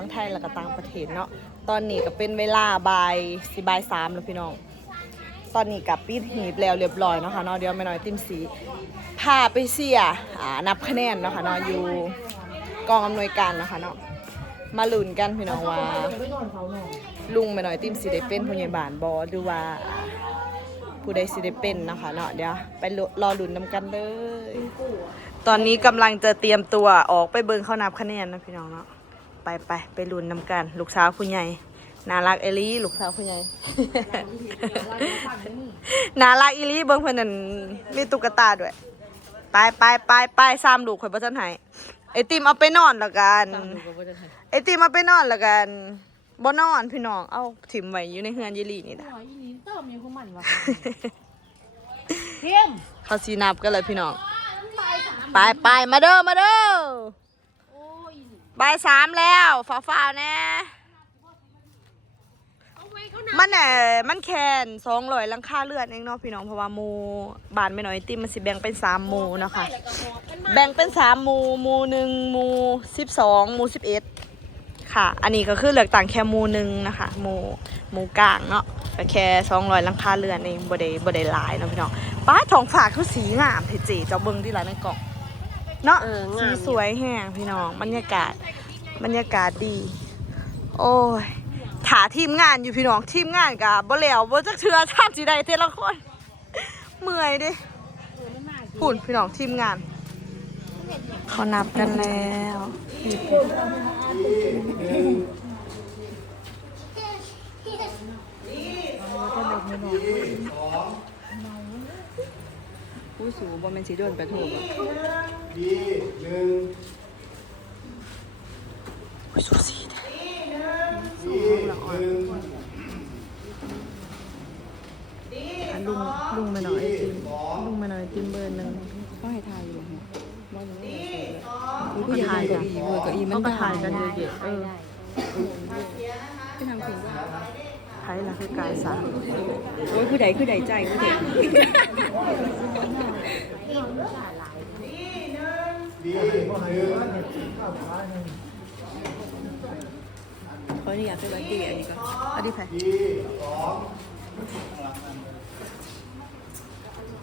ฝั่งไทยแล้วก็ต่างประเทศเนาะตอนนี้ก็เป็นเวลาบ่ายสิบ่ายสามแล้วพี่น้องตอนนี้กับปิดหีบแล้วเรียบร้อยเนาะค่ะเนาะเดี๋ยวไม่น้อยติมสีพาไปเสียอ่านับคะแนนเนาะค่ะเนาะอยู่กองอำนวยการเนาะค่ะเนาะมาลุ้นกันพี่น้องว่า ลุงไม่น้อยติมสิได้เป็นผู้ใหญ่บ้านบอหรือว่าผู้ใดสิได้เป็นเนาะคะเนาะเดี๋ยวไปรอลุ้นนำกันเลย ตอนนี้กำลังจะเตรียมตัวออกไปเบิ่งเข้านับคะแนนนะพี่น้องเนาะ ไปไปไปลุ้นนำกัน ลูกสาวผู้ใหญ่น่ารักเอลี่ลูกสาวผู้ใหญ่น่ารักอีหลี่เบิ่งเพิ่นนั่นมีตุ๊กตาด้วย ไปไปไปไปซ้ำลูกข่อยบ่ทันให้ไอติมเอาไปนอนแล้วกันไอติมเอาไปนอนแล้วกันบ่นอนพี่น้องเอาถิ่มไว้อยู่ในเฮือนยีหลีนี่นะหอยอีนี้เติมมีของมันวะเข้มเขาสีนับกันเลยพี่น้องไปไปมาเด้อมาเด้อโอ้ย บ่ายสามแล้วฟ้าฟ้าวๆแน่เอาไว้เขาหนักมันเอ่อมันแคนสองร้อยลังค่าเลือดเองเนาะพี่น้องเพราะว่าหมูบานไม่น้อยไอติมมันสิแบ่งเป็นสามหมูเนาะคะแล้วก็หอบกันมาแบ่งเป็นสามหมูหมูหนึ่งหมูสิบสองหมูสิบเอ็ดค่ะ อันนี้ก็คือเหลือกต่างแค่หมูหนึ่งนะคะหมูหมูกลางเนาะก็แค่สองร้อยลังคาเรือนเองบ่ได้บ่ได้หลายเนาะพี่น้องป้าทองฝากคือสีงามเทเจเจ้าเบิ้งที่ร้านในกล่อง เนาะเออสีงามสวยแห้งพี่น้องบรรยากาศบรรยากาศดี โอ้ยถาทีมงานอยู่พี่น้องทีมงานกับบ่แล้วบ่จักเทือชาติสิใดเทละคนเมื่อยเดิปุ่นพี่น้องทีมงาน เขานับกันแล้ว ผู้สูงบ่แม่นสิโดนกระทบดีหนึ่งผู้สูสีแท้ดีหนึ่งอะลุงลุงมาหน่อยจิมลุงมาหน่อยจิมเบอร์หนึ่งก็ให้ทายอยู่หรอว่าอยู่ไม่ได้ก็ถ่ายกันเออเก้าอี้มันเขาก็ถ่ายกันเยอะๆเออที่ทางถึงว่า ไทยละคือกายสามโอ้ยคือใดคือใดใจคือใดดีหนึ่งเขานี่อยากเป็นวันดีอันนี้ก็อันนี้แพ้ดีสอง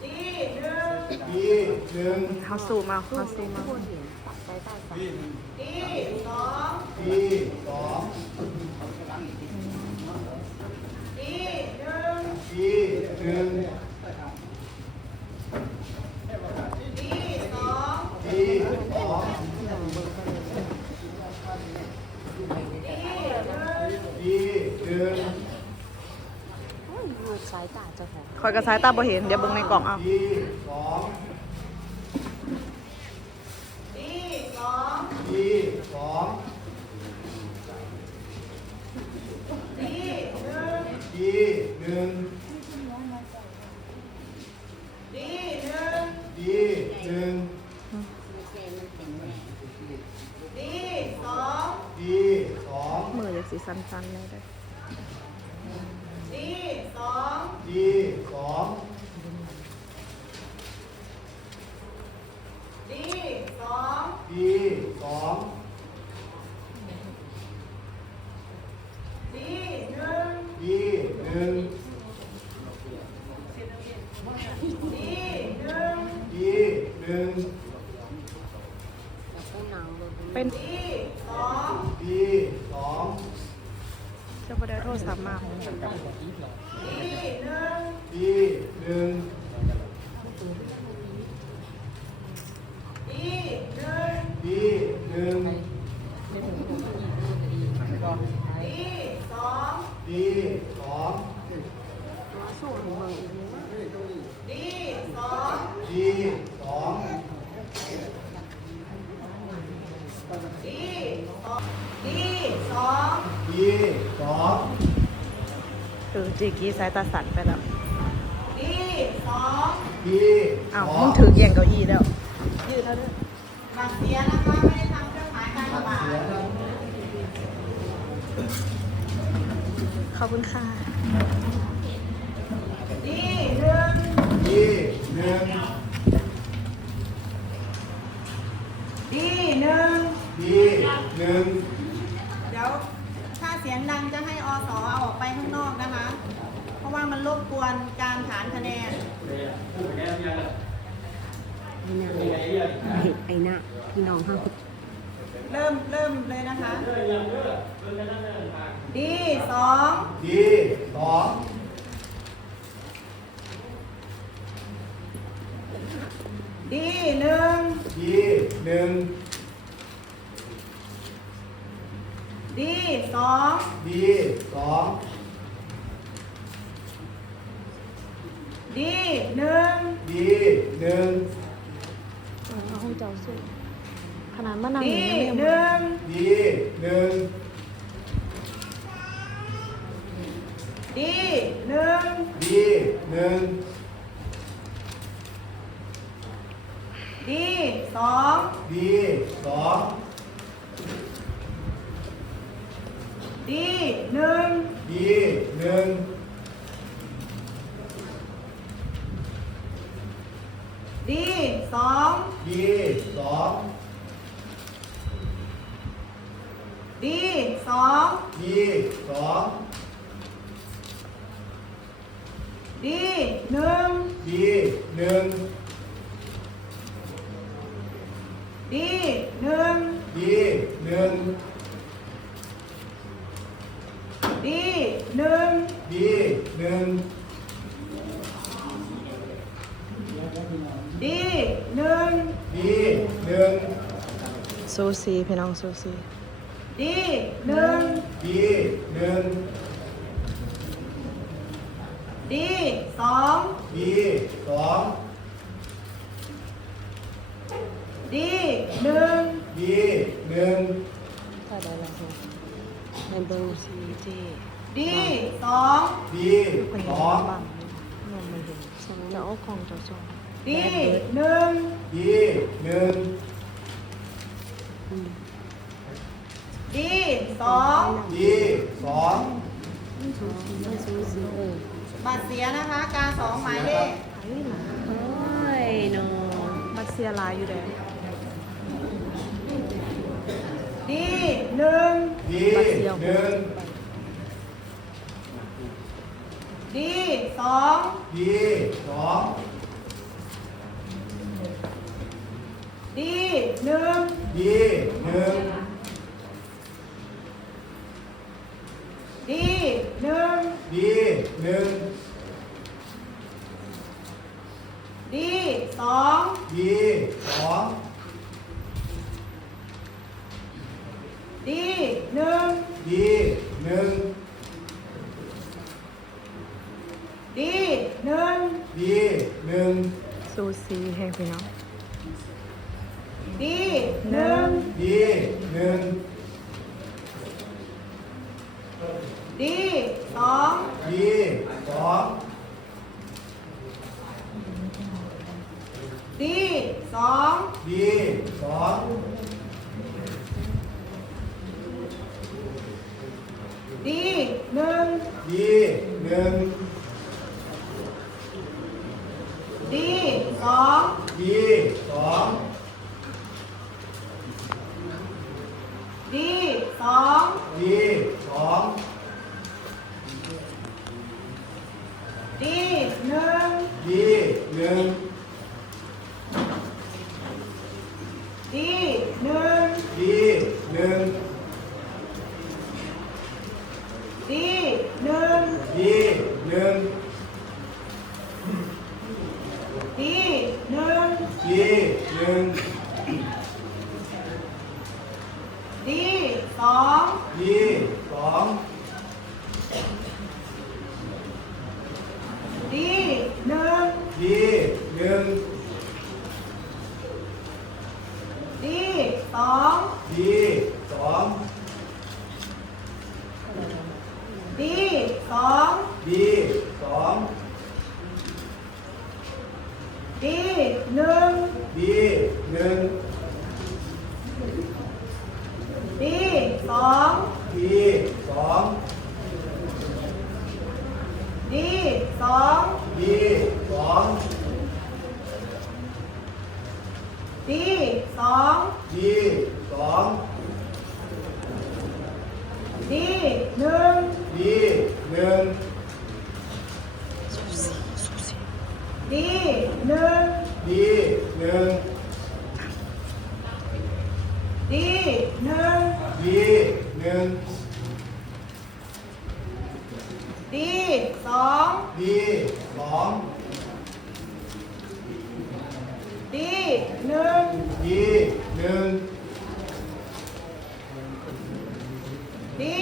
ดีหนึ่งเขาซูมเอาเขาซูมเอาดีสอง ดีหนึ่งดีสองดีหนึ่งสายตาเจ้าของคอยกระสายตาบ่เห็น เดี๋ยวเบิ่งในกล่องเอาดีสองดีสองดีหนึ่งดีหนึ่งดีสอง มือจะ สีสั้นๆเลยได้อ ดีสองดีสองดีสองดีหนึ่งดีหนึ่ง เป็นหนังเลย เป็น ดีสอง เจ้าบ่ได้โทรศัพท์มา ดีหนึ่งดีหนึ่งดีสอง สู้ถึงเมืองอีกนิด ดีสองดีสองดีสอง คือจี กี้สายตาสั่นไปแล้วดีสองอ้าวมึงถือเกี่ยงเก้าอี้แล้ว ยืดเท่าเดิมบัตรเสียนะคะไม่ได้ทำเครื่องหมายการระบาดขอบคุณค่ะดีหนึ่งดีหนึ่งดีหนึ่งดีหนึ่ง สเอาออกไปข้างนอกนะคะ เพราะว่ามันรบกวนการฐานคะแนน ไอ้หน้าพี่น้องเฮา เริ่มเริ่มเลยนะคะ ดีสอง ดีสอง ดีหนึ่ง ดีหนึ่ง ดี สองดีสองดีหนึ่งดีหนึ่ง เอาเจ้าสู้ขนาดมะนาวดียังไม่หนึ่งดีหนึ่งดีหนึ่งดีหนึ่งดีสองดีสอง ดีหนึ่งดีหนึ่งดีสองดีสองดีสองดีสองดีหนึ่งดีหนึ่ง ดีหนึ่ง ดีหนึ่ง ดีหนึ่ง ดีหนึ่ง ดีหนึ่ง ดีหนึ่ง ซูซีพี่น้องซูซีดีหนึ่งดีหนึ่งดีสองดีสองดีหนึ่งดีหนึ่งถ้าได้แล้วค่ะในเบิ่งซีเจดีสองดีเป็นสยัองงบ้างนมมันเห็นสองแล้วเอาของเจ้าส่งดีหนึ่งดีหนึ่ง ดีสองดีสองบัตรเสียนะคะการสองหมายเลขโอ้ยเนาะบัตรเสียหลายอยู่เด้ดีหนึ่งดีหนึ่งดีสองดีสองดีหนึ่งดีหนึ่ง ดี หนึ่งดีหนึ่งดีสองดีสองดีหนึ่งดีหนึ่งดีหนึ่งดีหนึ่งซูซีให้พี่น้องดีหนึ่งดีหนึ่ง ดีสองดีสองดีสองดีสองดีหนึ่งดีหนึ่งดีสองดีสองดีสองดีสอง ดี หนึ่งดีหนึ่งดีหนึ่งดีหนึ่ง ดีหนึ่ง ดีหนึ่ง ดีหนึ่ง ดีหนึ่ง ดีสอง ดีสอง ดีหนึ่ง ดีหนึ่ง ดีสอง ดีสอง ดีสอง ดีสอง ดีหนึ่ง ดีหนึ่ง ดีสอง ดีสอง ดีสอง ดีสอง ดีสองดีสอง ดีหนึ่ง ดี ดีสอง ดีสอง ดีหนึ่ง ดีห นึ่งดี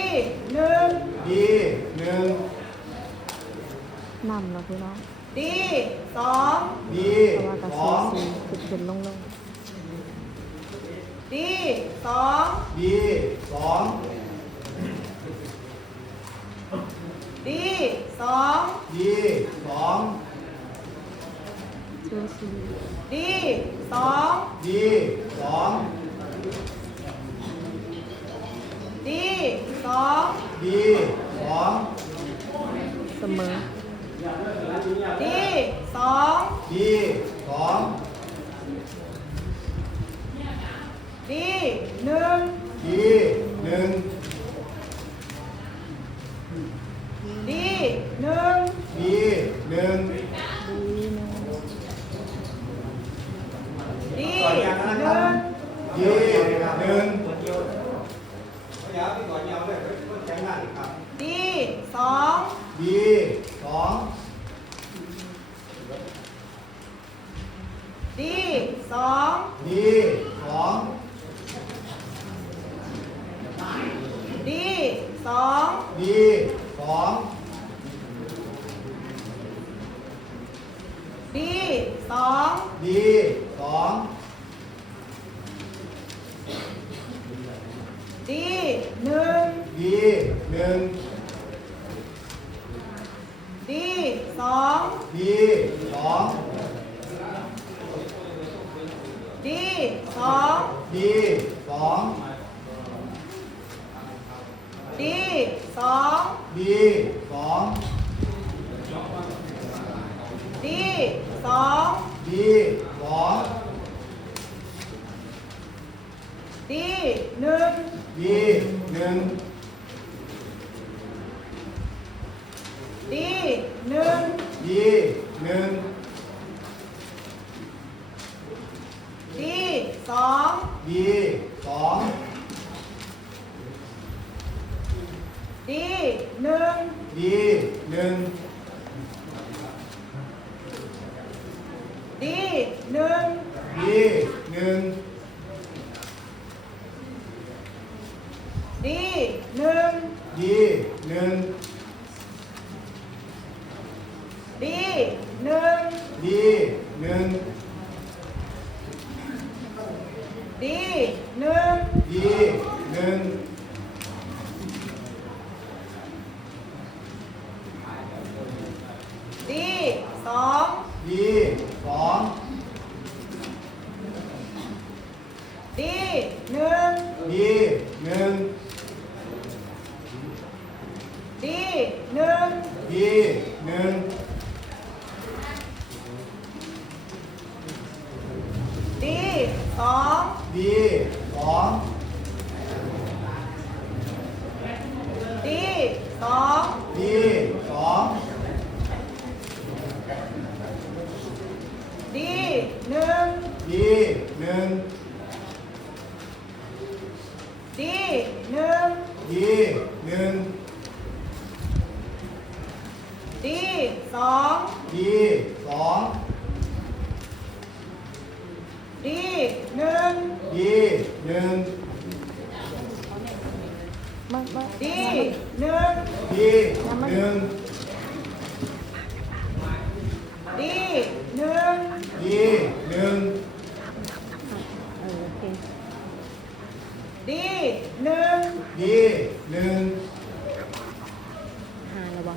หนึ่งดีหนึ่งนำแล้วพี่น้องดีสองดีเพราะว่ากระสสีองสีขึ้นๆลงดีสองดีสองดีสองดีสอง ๆชื่อสีดีสองดีสองดีสองดีสองเสมอดีสองดีสองดีหนึ่งดีหนึ่งดีหนึ่งดีหนึ่ง ดีหนึ่งดีหนึ่งดีสองดีสองดีสองดีสองดีสองดีสองดีสองดีสอง ดีหนึ่งดีหนึ่งดีสองดีสองดีสองดีสองดีสองดีสองดีสองดีสองดีหนึ่ง 이는 ดีหนึ่ง ดีหนึ่ง ดีสอง ดีสอง ดีหนึ่ง ดีหนึ่ง ดีหนึ่ง ดีหนึ่ง ดีสอง ดีสอง ดีสอง ดีสอง ดีหนึ่ง ดีหนึ่ง ดีหนึ่ง ดีหนึ่ง ดี สอง ดีสองดีหนึ่งดีหนึ่งมามาดีหนึ่งดีหนึ่งดีหนึ่งดีหนึ่งเออโอเคดีหนึ่งดีหนึ่ง หาแล้วบ่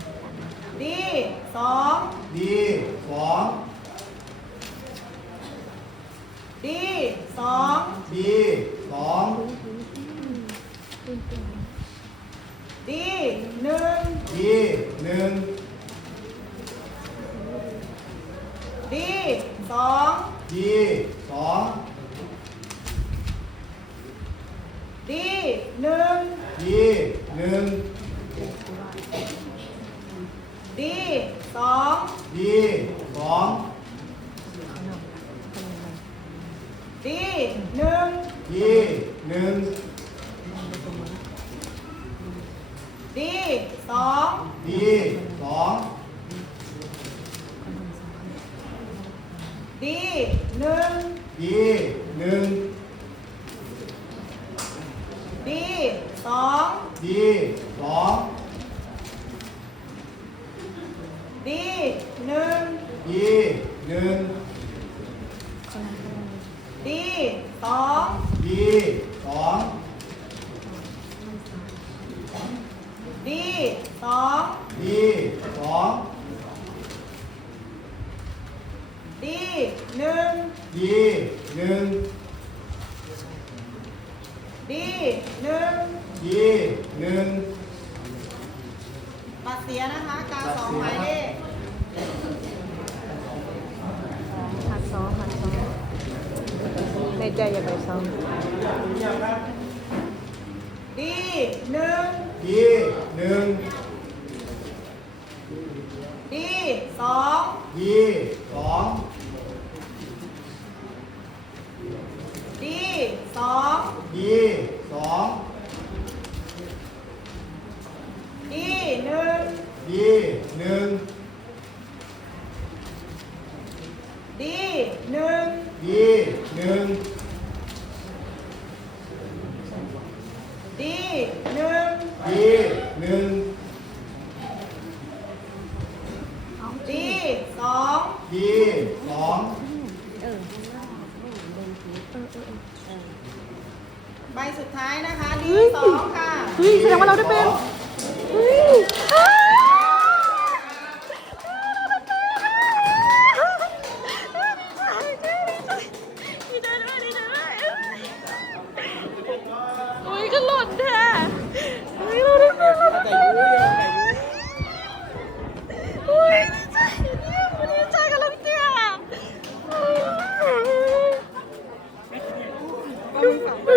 ดีสอง ดีสอง ดี สองดีสองดีหนึ่งดีหนึ่งดีสองดีสองดีหนึ่งดีหนึ่ง ดีสอง ดีสอง ดีหนึ่ง ดีหนึ่ง ดีสอง ด ดีสอง ดีหนึ่ง ดีหนึ่ง ดีสอง ดีสอง ดีหนึ่ง ดีหนึ่ง ดีสอง ดีสอง ดีสองดีสองดีหนึ่งดีหนึ่งดีหนึ่งดีหนึ่งปัดเสียนะคะกาสองหมายเลขหัดซ้อมหัดซ้อมในใจอย่าไปซ้อมดีหนึ่ง ดีหนึ่งดีสองดีสองดีสองดีสองดีหนึ่งดีหนึ่งดีหนึ่งดีหนึ่ง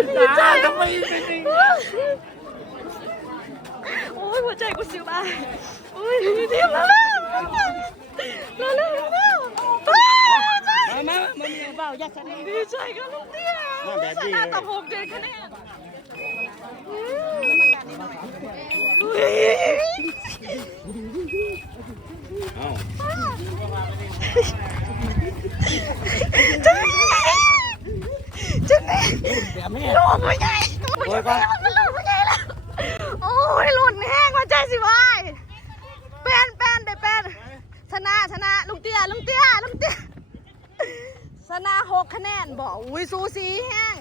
ดีใจทำไมเป็นอย่างนี้โอ้ยหัวใจกูสิวไปโอ้ยดีใจมาแล้วมาแล้วมาแล้วมามามามีเบาอยากจะดีใจกับลูกเตี้ยชนะต่อหกเดือนคะแนน จะแม่หลุดไม่ใหญ่ไม่ใช่มันหลุดไม่ใหญ่แล้วโอ้ยหลุดแห้งมาใจสิวายเป็นเป็นได้เป็นชนะชนะลุงเตี้ยลุงเตี้ยลุงเตี้ยชนะหกคะแนนบอกอุ้ยสูสีแห้ง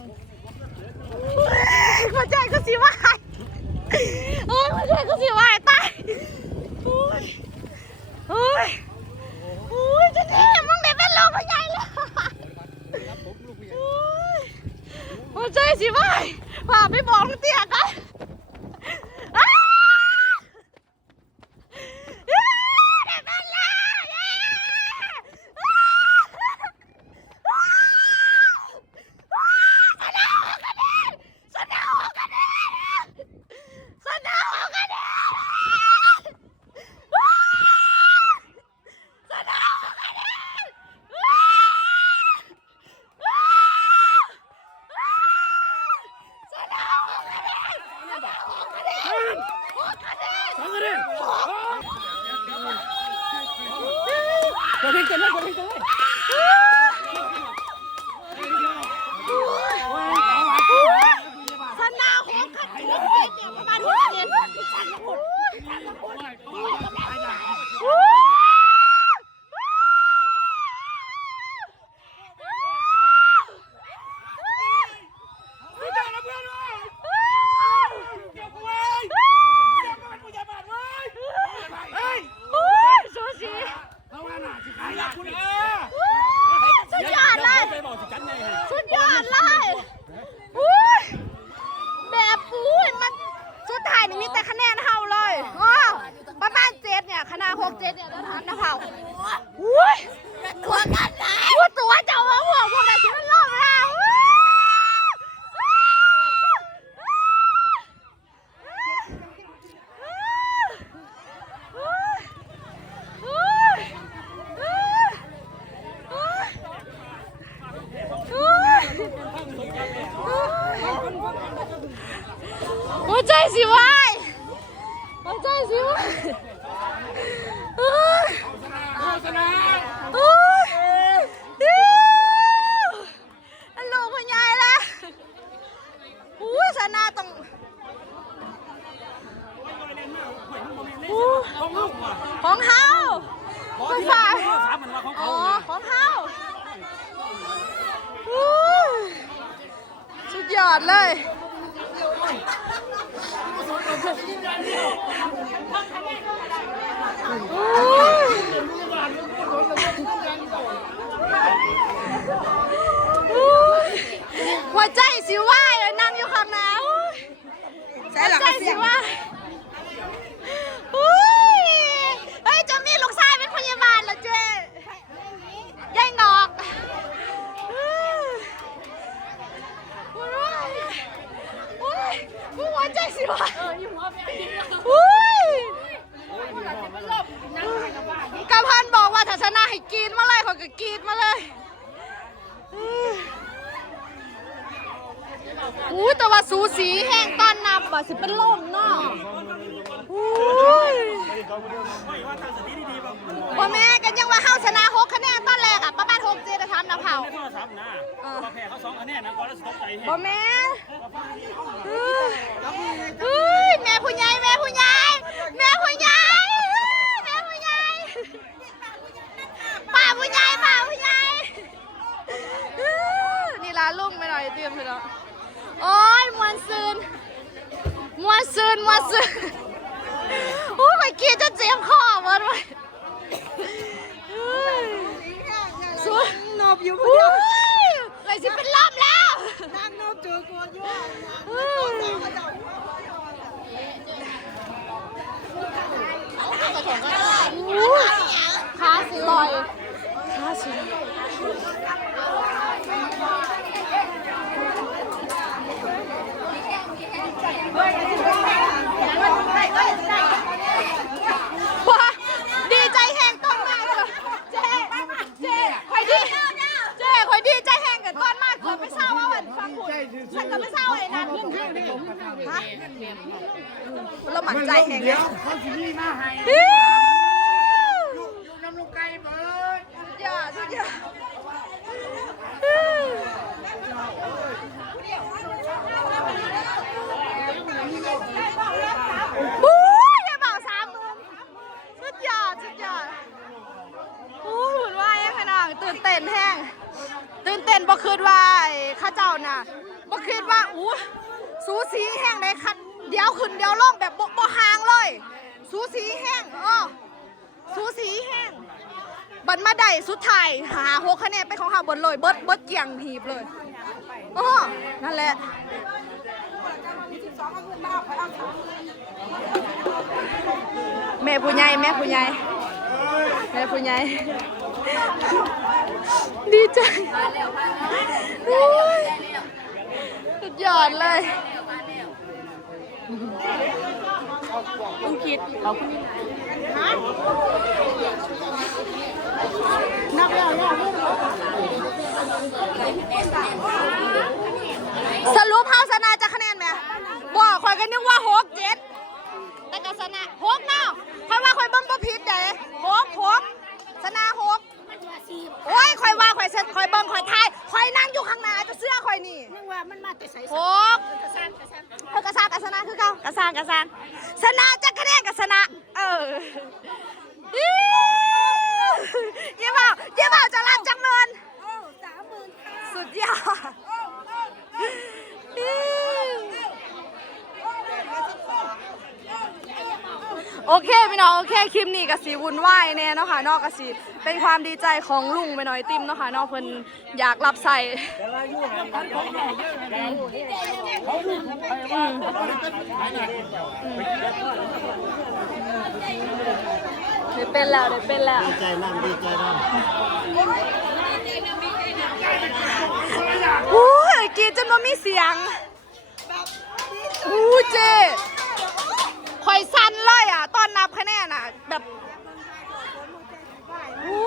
มาใจก็สิวายโอ้ยมาใจก็สิวายตายโอ้ยโอ้ยโอ้ยจะนี่มึงได้เป็นลมไม่ใหญ่แล้ว โอ้ย ชิบายพาไปบอกลุงเตี้ยกัน หัวใจสิว่ายเลยนั่งอยู่ข้างหน้าอุ๊ยใช่หรอหัวใจสิว่ายอุ้ยเฮ้ยจะมีลูกชายเป็นพยาบาลเหรอเจ๊ยายงอกอุ้ยอุ้ยอุ้ยหัวใจสิว่ายอุ้ยกำพันบอกว่าถ้าชนะให้กรีดมาเลยเขาก็กรีดมาเลยอุ้ย อู้แต่ว่าสูสีแห้งตอนนับอะสิเป็นลมเนาะอุ้ยพ่อแม่กันยังว่าเฮาชนะหกคะแนนตอนแรกอะประมาณหกเจ็ดจะทำนะเผาในโทรศัพท์นะพอแพ้เขาสองคะแนนนะก่อนแล้วสตกใจเห็นพ่อแม่เฮ้ยเฮ้ยแม่ผู้ใหญ่แม่ผู้ใหญ่แม่ผู้ใหญ่แม่ผู้ใหญ่ป้าผู้ใหญ่ป้าผู้ใหญ่นี่ล่ะลุงไปหน่อยเตรียมไปแล้ว โอ้ยมวนซืนมวนซืนมวนซืนโอ้ยไปกินจะเจ็บคอหมดเลยสวยนบอยู่คนเดียวเลยสิเป็นลมแล้วนั่งนบเจอกลัวยั่วขาสิลอยขาสิลอย ว้าดีใจแห้งต้นมากเลยเจ๊เจ๊คอยดีเจ๊คอยดีใจแห้งกับต้นมากเกิดไม่ทราบว่าวันฟังผุนฉันก็ไม่ทราบว่าไอ้นั้นฮะ เราหมั่นใจแห้งแล้วเขาสิมีมาให้อยู่น้ำลูกไก่เบิร์ดสุดยอดสุดยอดบู๊ยอย่าบอกสามหมื่นสุดยอดสุดยอดโอ้ยหุ่นว่ายังไงน้องตื่นเต้นแห้งตื่นเต้นบ่คิดว่าไอ้ข้าเจ้าน่ะบ่คิดว่าอู้สูสีแห้งได้คัด เดี๋ยวขึ้นเดี๋ยวลงแบบบ่บ่ห่างเลย สูสีแห้งอ้อสูสีแห้ง บันมาได้สุดท้ายหาหกคะแนนเป็นของเฮาบนเลย เบิดเบิดเกี่ยงหีบเลยอ้อนั่นแหละแม่ผู้ใหญ่แม่ผู้ใหญ่แม่ผู้ใหญ่ดีใจสุดยอดเลย ต้องคิดสรุปเฮาชนะจะคะแนนไหมบอกคอยกันนึกว่าหกเจ็ดแต่ก็ชนะหกเนาะคอยว่าคอยเบิ่งบ่ผิดเด้หกหกชนะหก โอ้ยคอยว่าคอยเซ็นคอยเบิ่งคอยทายคอยนั่งอยู่ข้างหน้าจะเสื้อคอยนี่นึกว่ามันมาแต่ใส่หกเออกระซางกระสนะคือเก่ากระซางกระซางชนะจะคะแนนกระสนะเอออิ๊วยี่บ่าวยี่บ่าวจะรับจังเงินสามหมื่นค่ะสุดยอดอิ๊ว โอเคพี่น้องโอเคคลิปนี้กสีวุ่นวายแน่เนาะค่ะนอกกสีเป็นความดีใจของลุงไปหน่อยติมเนาะค่ะนอกเพิ่นอยากรับใส่ได้เป็นแล้วได้เป็นแล้วดีใจน้ำดีใจน้ำโอ้ยกีจนว่ามีเสียงอู้เจค อยสั่นเลยอะ ตอนนับคะแนนอะ แบบอู้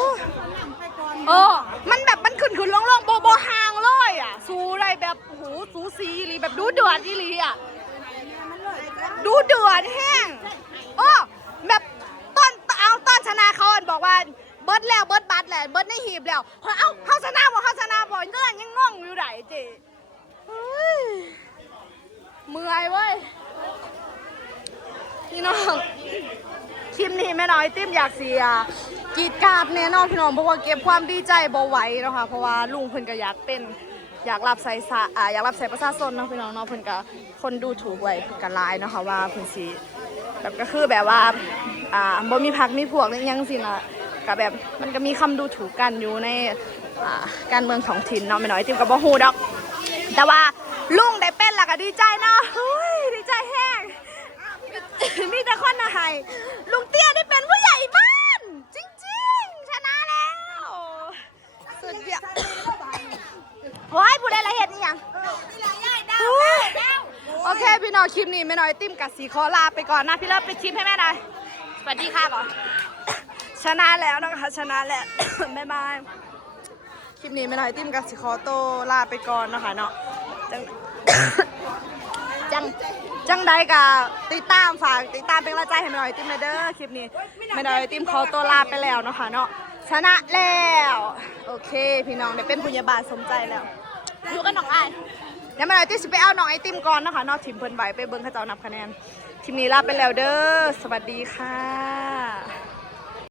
เออ มันแบบมันขึ้นขึ้นลงลงโบโบห่างเลยอะ สู้อะไรแบบโอ้โหสูสีอีหลีแบบดูเดือดอีหลีอะ ดูเดือดแห้งเออแบบตอนเอาตอนชนะเขาอันบอกว่าเบิร์ดแล้วเบิร์ดบัตรแล้วเบิร์ดในหีบแล้วพอเอ้าเขาชนะบอกเขาชนะบอกเงื่อนยังง่องอยู่ไหนเจเฮ้ยเมื่อยเว้ย พี่น้องคลิปนี้แม่น้อยติ้มอยากเสียกรีดกราดแน่นอนพี่น้องเพราะว่าเก็บความดีใจบ่ไหวเนาะค่ะเพราะว่าลุงเพิ่นก็อยากเป็นอยากรับใส่สาอ่าอยากรับใส่ประชาชนเนาะพี่น้องเนาะเพิ่นก็คนดูถูกไว้เพิ่นก็ลายเนาะค่ะว่าเพิ่นสิแบบก็คือแบบว่าอ่าบ่มีพักมีพวกนี่ยังสินะก็แบบมันก็มีคำดูถูกกันอยู่ในอ่าการเมืองท้องถิ่นเนาะแม่น้อยติ้มก็บ่ฮู้ดอก แต่ว่าลุงได้เป็นแล้วก็ดีใจเนาะเฮ้ยดีใจแห้ง มีแต่คนนะให้ลุงเตี้ยได้เป็นผู้ใหญ่บ้าน จริงๆ ชนะแล้วสุดยอดโอ้ยผู้ใดละเห็นนี่ยังโอ้ยโอเค พี่น้องคลิ ปนี้ไม่น้อยติ้มกับสีขอลาไปก่อนนะพี่เลิฟไปคลิปให้แม่หน่อยสวัสดีค่ะก่อนชนะแล้วนะคะชนะแล้วบ๊ายบายคลิปนี้ไม่น้อยติ้มกับสีขอโตลาไปก่อนนะคะเนาะจังจังจังใดกับติดตามฝากติดตามเป็นกำลังใจให้แม่น้อยติ้มเลยเด้อคลิปนี้แม่น้อยติ้มขอตัวลาไปแล้วนะคะเนาะชนะแล้ว โอเค พี่น้องได้เป็นพยาบาลสมใจแล้วอยู่กันน้องอ้าย เดี๋ยวแม่น้อยติ้มสิไปเอาน้องไอติมก่อนนะคะเนาะทีมเพิ่นไหวไปเบิ้งเขาเจ้านับคะแนนทีมนี้ลาไปแล้วเด้อสวัสดีค่ะ